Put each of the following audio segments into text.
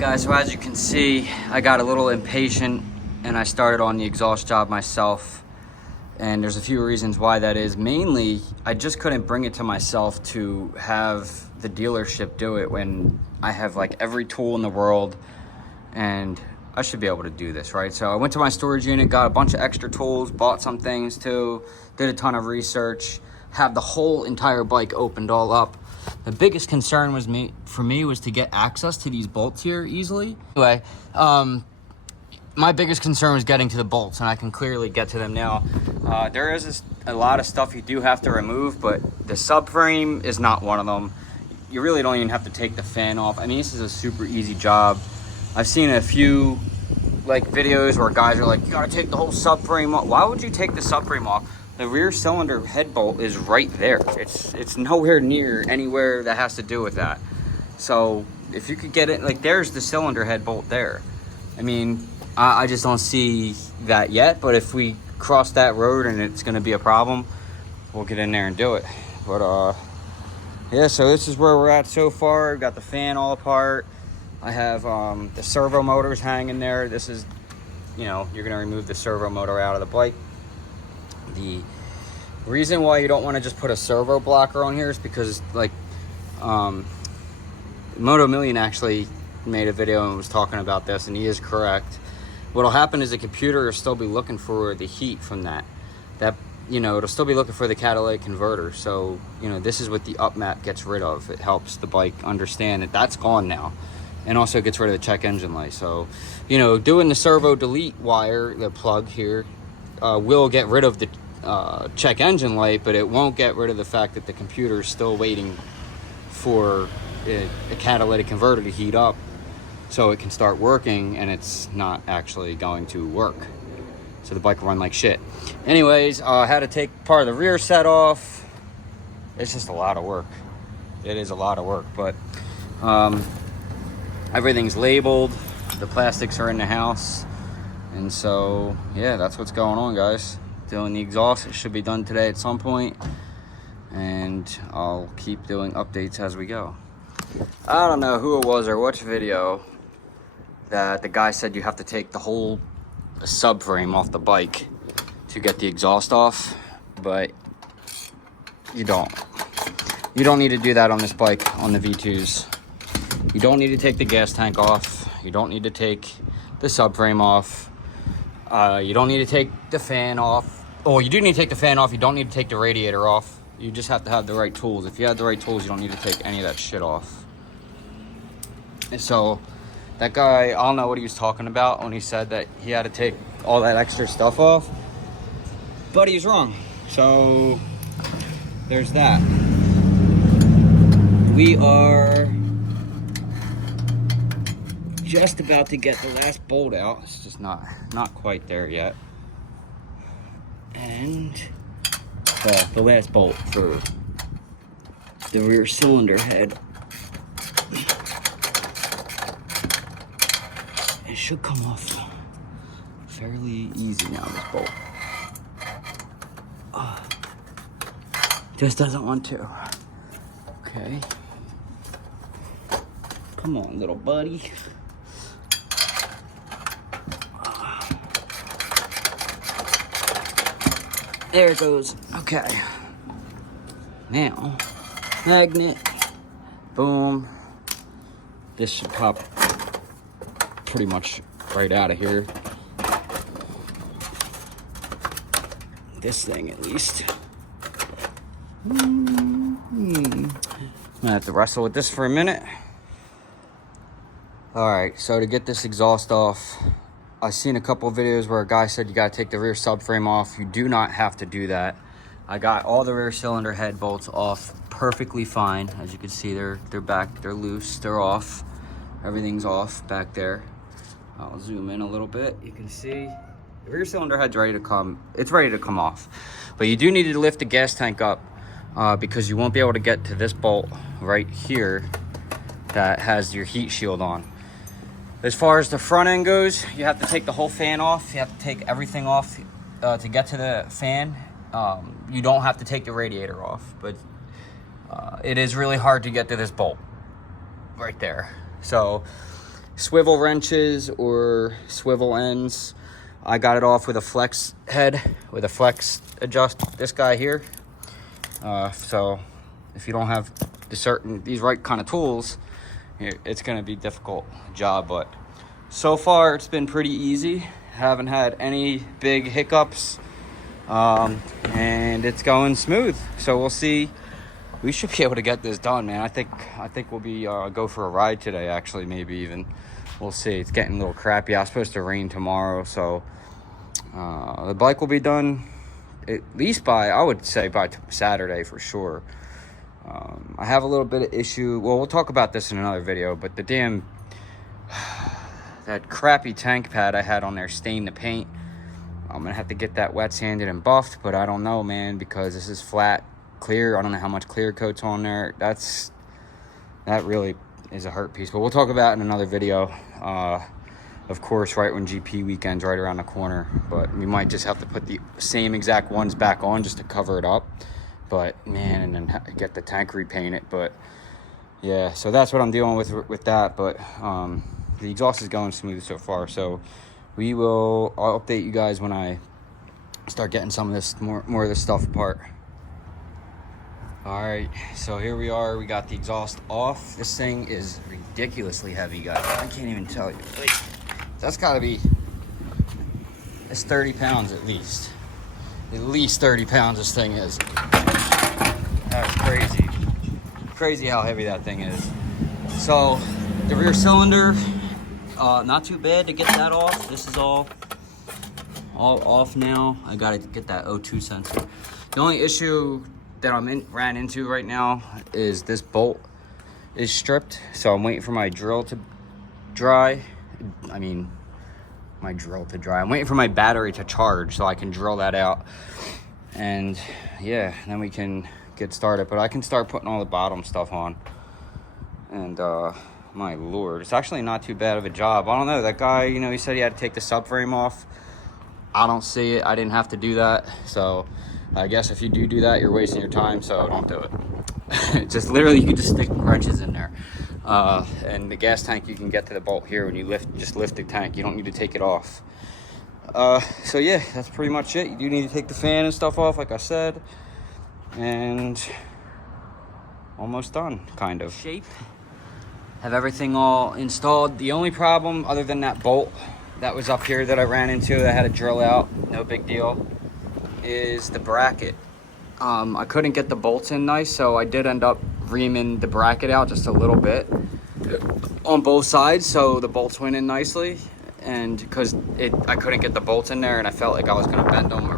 guys, so as you can see, I got a little impatient and I started on the exhaust job myself. And there's a few reasons why that is. Mainly, I just couldn't bring it to myself to have the dealership do it when I have like every tool in the world and I should be able to do this, right? So I went to my storage unit, got a bunch of extra tools, bought some things too, did a ton of research, have the whole entire bike opened all up. The biggest concern was for me was to get access to these bolts here easily. Anyway, my biggest concern was getting to the bolts, and I can clearly get to them now. There is a lot of stuff you do have to remove, but the subframe is not one of them. You really don't even have to take the fan off. I mean, this is a super easy job. I've seen a few like videos where guys are like, you gotta take the whole subframe off. Why would you take the subframe off? The rear cylinder head bolt is right there. It's nowhere near anywhere that has to do with that. So if you could get it, like there's the cylinder head bolt there. I mean, I just don't see that yet, but if we cross that road and it's gonna be a problem, we'll get in there and do it. But yeah, so this is where we're at so far. Got the fan all apart. I have the servo motors hanging there. This is, you know, you're gonna remove the servo motor out of the bike. The reason why you don't want to just put a servo blocker on here is because like Motomillion actually made a video and was talking about this, and he is correct. What'll happen is the computer will still be looking for the heat from that you know, it'll still be looking for the catalytic converter. So, you know, this is what the up map gets rid of. It helps the bike understand that that's gone now, and also gets rid of the check engine light. So, you know, doing the servo delete wire, the plug here, will get rid of the check engine light, but it won't get rid of the fact that the computer is still waiting for a catalytic converter to heat up so it can start working, and it's not actually going to work. So the bike will run like shit. Anyways, I had to take part of the rear set off. It's just a lot of work. It is a lot of work, but everything's labeled. The plastics are in the house. And so, yeah, that's what's going on, guys. Doing the exhaust. It should be done today at some point. And I'll keep doing updates as we go. I don't know who it was or which video that the guy said you have to take the whole subframe off the bike to get the exhaust off, but you don't. You don't need to do that on this bike, on the V2s. You don't need to take the gas tank off. You don't need to take the subframe off. You don't need to take the fan off. Oh, you do need to take the fan off. You don't need to take the radiator off. You just have to have the right tools. If you have the right tools, you don't need to take any of that shit off. And so that guy, I don't know what he was talking about when he said that he had to take all that extra stuff off, but he's wrong. So there's that. We are just about to get the last bolt out. It's just not quite there yet. And the last bolt for the rear cylinder head. It should come off fairly easy now, this bolt. Just doesn't want to. Okay. Come on, little buddy. There it goes. Okay. Now, magnet. Boom. This should pop pretty much right out of here. This thing, at least. I'm gonna have to wrestle with this for a minute. Alright, so to get this exhaust off, I've seen a couple of videos where a guy said you gotta take the rear subframe off. You do not have to do that. I got all the rear cylinder head bolts off perfectly fine. As you can see, they're back, they're loose, they're off. Everything's off back there. I'll zoom in a little bit. You can see the rear cylinder head's ready to come. It's ready to come off. But you do need to lift the gas tank up because you won't be able to get to this bolt right here that has your heat shield on. As far as the front end goes, you have to take the whole fan off. You have to take everything off to get to the fan. You don't have to take the radiator off, but it is really hard to get to this bolt right there. So swivel wrenches or swivel ends. I got it off with a flex head, with a flex adjust, this guy here. So if you don't have these right kind of tools, it's gonna be a difficult job, but so far it's been pretty easy. Haven't had any big hiccups, and it's going smooth. So we'll see. We should be able to get this done, man. I think we'll be go for a ride today, actually, maybe even. We'll see. It's getting a little crappy. I was supposed to rain tomorrow, so the bike will be done at least I would say by Saturday for sure. I have a little bit of issue. Well, we'll talk about this in another video, but the damn that crappy tank pad I had on there stained the paint. I'm gonna have to get that wet sanded and buffed, but I don't know, man, because this is flat clear. I don't know how much clear coat's on there. That really is a hurt piece, but we'll talk about it in another video. Of course, right when GP weekend's right around the corner, but we might just have to put the same exact ones back on just to cover it up. But man, and then get the tank repainted. But yeah, so that's what I'm dealing with that. But the exhaust is going smooth so far, so I'll update you guys when I start getting some of this more of this stuff apart. All right, so here we are. We got the exhaust off. This thing is ridiculously heavy, guys. I can't even tell you. Like, that's gotta be, it's 30 pounds at least. At least 30 pounds this thing is. That's crazy. Crazy how heavy that thing is. So the rear cylinder, not too bad to get that off. This is all off now. I gotta get that O2 sensor. The only issue that ran into right now is this bolt is stripped, so I'm waiting for my drill to dry. I'm waiting for my battery to charge so I can drill that out, and yeah, then we can get started. But I can start putting all the bottom stuff on, and my lord, it's actually not too bad of a job. I don't know, that guy, you know, he said he had to take the subframe off. I don't see it. I didn't have to do that, so I guess if you do that, you're wasting your time, so don't do it. Just literally, you can just stick wrenches in there. And the gas tank, you can get to the bolt here when you just lift the tank. You don't need to take it off. So yeah, that's pretty much it. You do need to take the fan and stuff off, like I said. And almost done, kind of. Shape. Have everything all installed. The only problem, other than that bolt that was up here that I ran into, that I had to drill out, no big deal, is the bracket. I couldn't get the bolts in nice, so I did end up reaming the bracket out just a little bit on both sides, so the bolts went in nicely. And because I couldn't get the bolts in there, and I felt like I was gonna bend them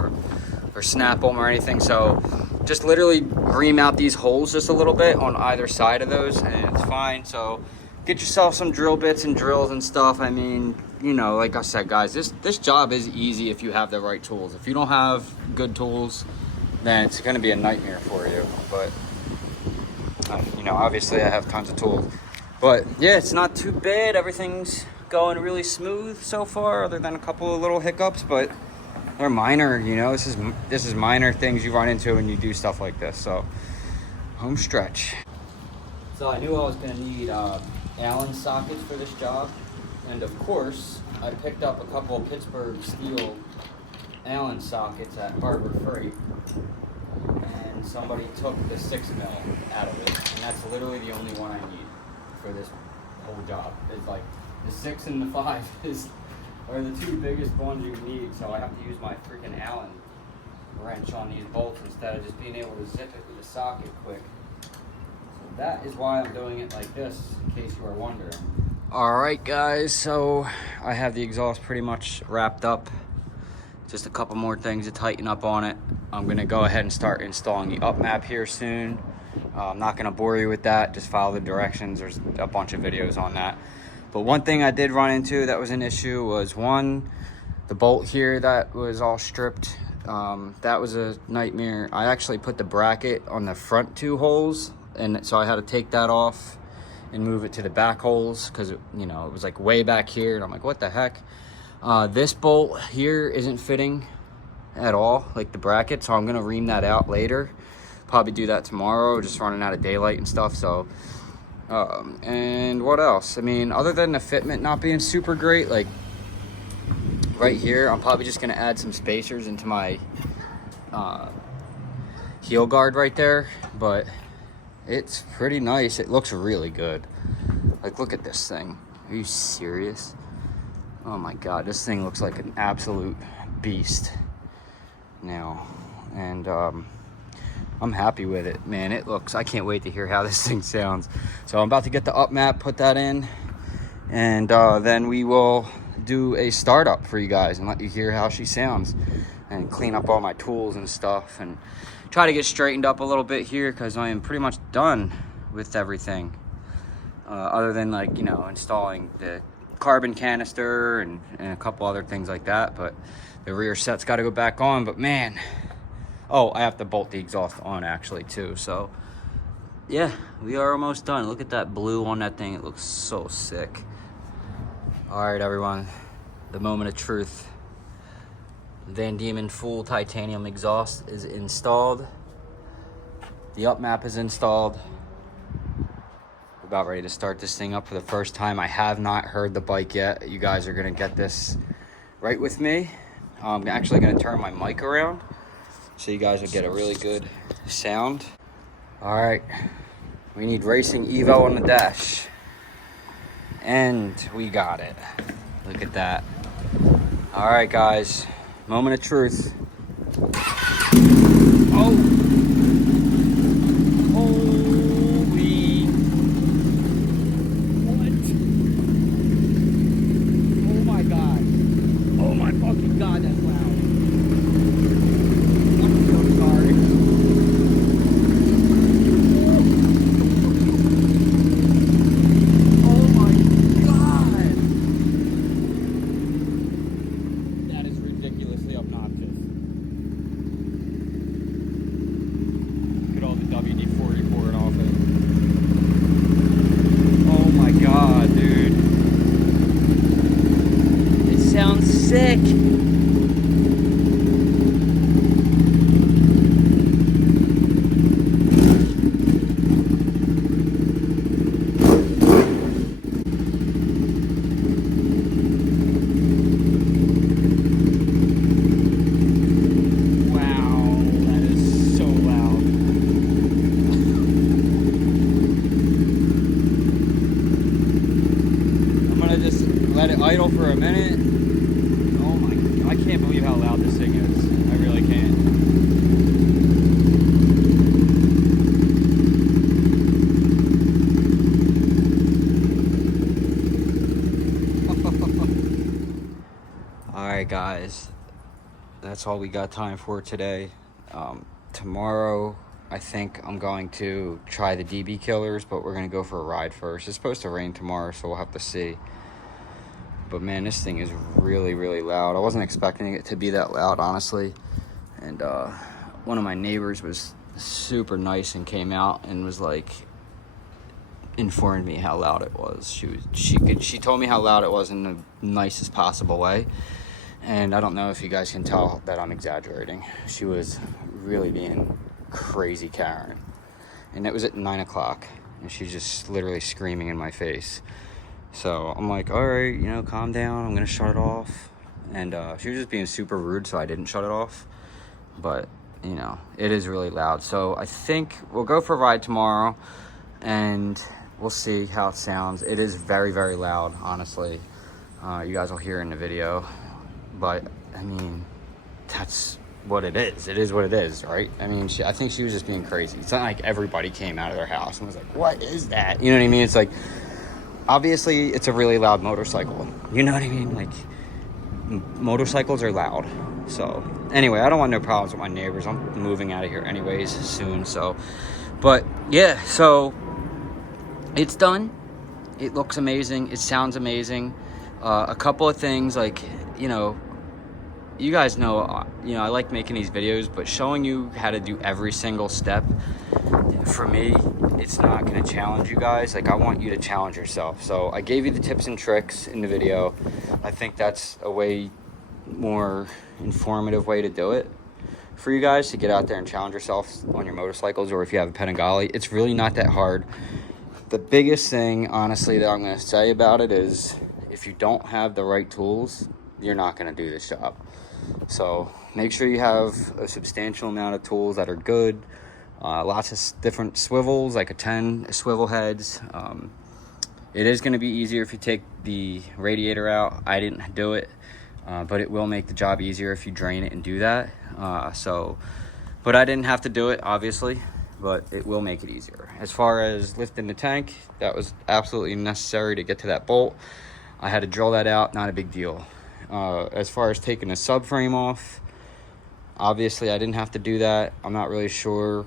or snap them or anything, so just literally ream out these holes just a little bit on either side of those, and it's fine. So get yourself some drill bits and drills and stuff. I mean, you know, like I said, guys, this job is easy if you have the right tools. If you don't have good tools, then it's going to be a nightmare for you. But you know, obviously I have tons of tools. But yeah, it's not too bad. Everything's going really smooth so far, other than a couple of little hiccups, but they're minor. You know, this is minor things you run into when you do stuff like this. So home stretch. So I knew I was going to need Allen sockets for this job, and of course I picked up a couple of Pittsburgh steel Allen sockets at Harbor Freight, and somebody took the 6mm out of it, and that's literally the only one I need for this whole job. It's like the 6 and the 5 are the two biggest ones you need, so I have to use my freaking Allen wrench on these bolts instead of just being able to zip it with a socket quick. So that is why I'm doing it like this, in case you are wondering. All right, guys, so I have the exhaust pretty much wrapped up. Just a couple more things to tighten up on it. I'm gonna go ahead and start installing the up map here soon. I'm not gonna bore you with that, just follow the directions. There's a bunch of videos on that. But one thing I did run into that was an issue was the bolt here that was all stripped. That was a nightmare. I actually put the bracket on the front 2 holes, and so I had to take that off and move it to the back holes, because you know, it was like way back here, and I'm like, what the heck? This bolt here isn't fitting at all, like the bracket, so I'm gonna ream that out later. Probably do that tomorrow, just running out of daylight and stuff. So And what else? I mean, other than the fitment not being super great, like right here, I'm probably just gonna add some spacers into my heel guard right there, but it's pretty nice. It looks really good. Like, look at this thing. Are you serious? Oh my God, this thing looks like an absolute beast now. And I'm happy with it, man. It looks, I can't wait to hear how this thing sounds. So I'm about to get the up map, put that in, and then we will do a startup for you guys and let you hear how she sounds, and clean up all my tools and stuff, and try to get straightened up a little bit here, because I am pretty much done with everything, other than, like, you know, installing the carbon canister and a couple other things like that. But the rear set's got to go back on. But man, oh, I have to bolt the exhaust on actually too. So yeah, we are almost done. Look at that blue on that thing. It looks so sick. All right, everyone, the moment of truth. VanDemon full titanium exhaust is installed. The up map is installed. We're about ready to start this thing up for the first time. I have not heard the bike yet. You guys are gonna get this right with me. I'm actually gonna turn my mic around so you guys will get a really good sound. All right, we need Racing Evo on the dash. And we got it. Look at that. All right, guys, moment of truth. Oh, holy, what? Oh my God. Oh my fucking God, that's loud. I'm so sorry. Oh my God. That is ridiculously obnoxious. Look at all the WD-40 pouring off it. Oh my God, dude. It sounds sick. Let it idle for a minute. Oh my, I can't believe how loud this thing is. I really can't. All right, guys, that's all we got time for today. Tomorrow, I think I'm going to try the DB killers, but we're gonna go for a ride first. It's supposed to rain tomorrow, so we'll have to see. But man, this thing is really, really loud. I wasn't expecting it to be that loud, honestly. And one of my neighbors was super nice and came out and was like, informed me how loud it was. She told me how loud it was in the nicest possible way. And I don't know if you guys can tell that I'm exaggerating. She was really being crazy Karen. And it was at 9 o'clock, and she's just literally screaming in my face. So I'm like, all right, you know, calm down. I'm gonna shut it off. And she was just being super rude, so I didn't shut it off. But, you know, it is really loud. So I think we'll go for a ride tomorrow, and we'll see how it sounds. It is very, very loud, honestly. You guys will hear in the video. But, I mean, that's what it is. It is what it is, right? I mean, I think she was just being crazy. It's not like everybody came out of their house and was like, what is that? You know what I mean? It's like, obviously, it's a really loud motorcycle. You know what I mean? Like, motorcycles are loud. So, anyway, I don't want no problems with my neighbors. I'm moving out of here anyways soon. So, but, yeah. So, it's done. It looks amazing. It sounds amazing. A couple of things, like, you know, you guys know, you know, I like making these videos, but showing you how to do every single step, for me, it's not going to challenge you guys. Like, I want you to challenge yourself. So I gave you the tips and tricks in the video. I think that's a way more informative way to do it for you guys, to get out there and challenge yourself on your motorcycles, or if you have a Panigale. It's really not that hard the biggest thing, honestly, that I'm going to say about it is if you don't have the right tools, you're not going to do this job. So make sure you have a substantial amount of tools that are good. Lots of different swivels, like 10 swivel heads. It is going to be easier if you take the radiator out. I didn't do it, but it will make the job easier if you drain it and do that. But I didn't have to do it, obviously, but it will make it easier. As far as lifting the tank, that was absolutely necessary to get to that bolt. I had to drill that out, not a big deal. As far as taking the subframe off, obviously I didn't have to do that. I'm not really sure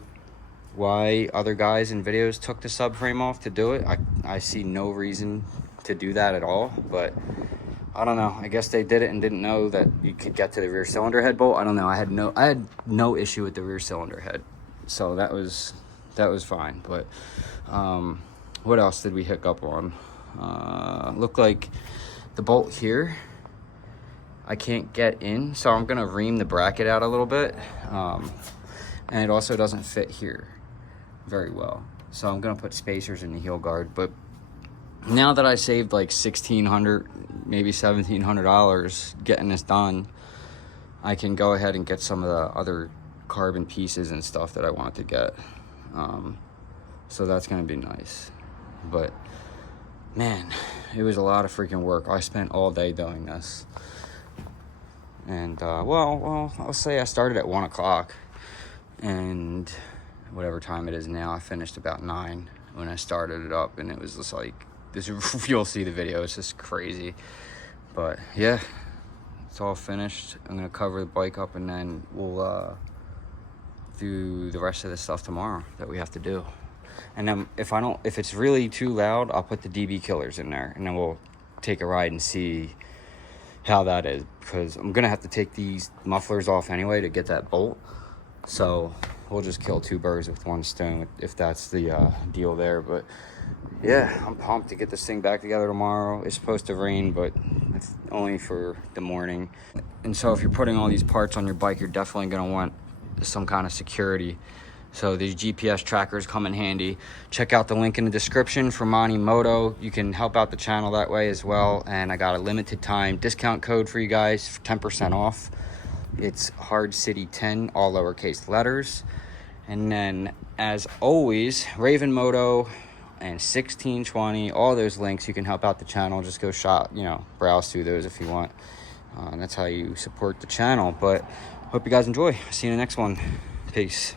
why other guys in videos took the subframe off to do it. I see no reason to do that at all, but I don't know. I guess they did it and didn't know that you could get to the rear cylinder head bolt. I don't know. I had no issue with the rear cylinder head, so that was fine. But what else did we hiccup on? Looked like the bolt here, I can't get in, so I'm gonna ream the bracket out a little bit, and it also doesn't fit here very well, so I'm gonna put spacers in the heel guard. But now that I saved like $1,600, maybe $1,700 getting this done, I can go ahead and get some of the other carbon pieces and stuff that I want to get. So that's gonna be nice. But man, it was a lot of freaking work. I spent all day doing this. And well, I'll say I started at 1 o'clock, and whatever time it is now, I finished about 9 when I started it up, and it was just like this. You'll see the video, it's just crazy. But yeah, it's all finished. I'm gonna cover the bike up, and then we'll do the rest of the stuff tomorrow that we have to do. And then if it's really too loud, I'll put the DB killers in there, and then we'll take a ride and see how that is, because I'm gonna have to take these mufflers off anyway to get that bolt. So we'll just kill 2 birds with 1 stone if that's the deal there. But yeah, I'm pumped to get this thing back together tomorrow. It's supposed to rain, but it's only for the morning. And so if you're putting all these parts on your bike, you're definitely gonna want some kind of security. So these GPS trackers come in handy. Check out the link in the description for Moto. You can help out the channel that way as well. And I got a limited time discount code for you guys for 10% off. It's Hardcity 10, all lowercase letters. And then, as always, Raven Moto and 1620, all those links, you can help out the channel. Just go shop, browse through those if you want. That's how you support the channel. But hope you guys enjoy. See you in the next one. Peace.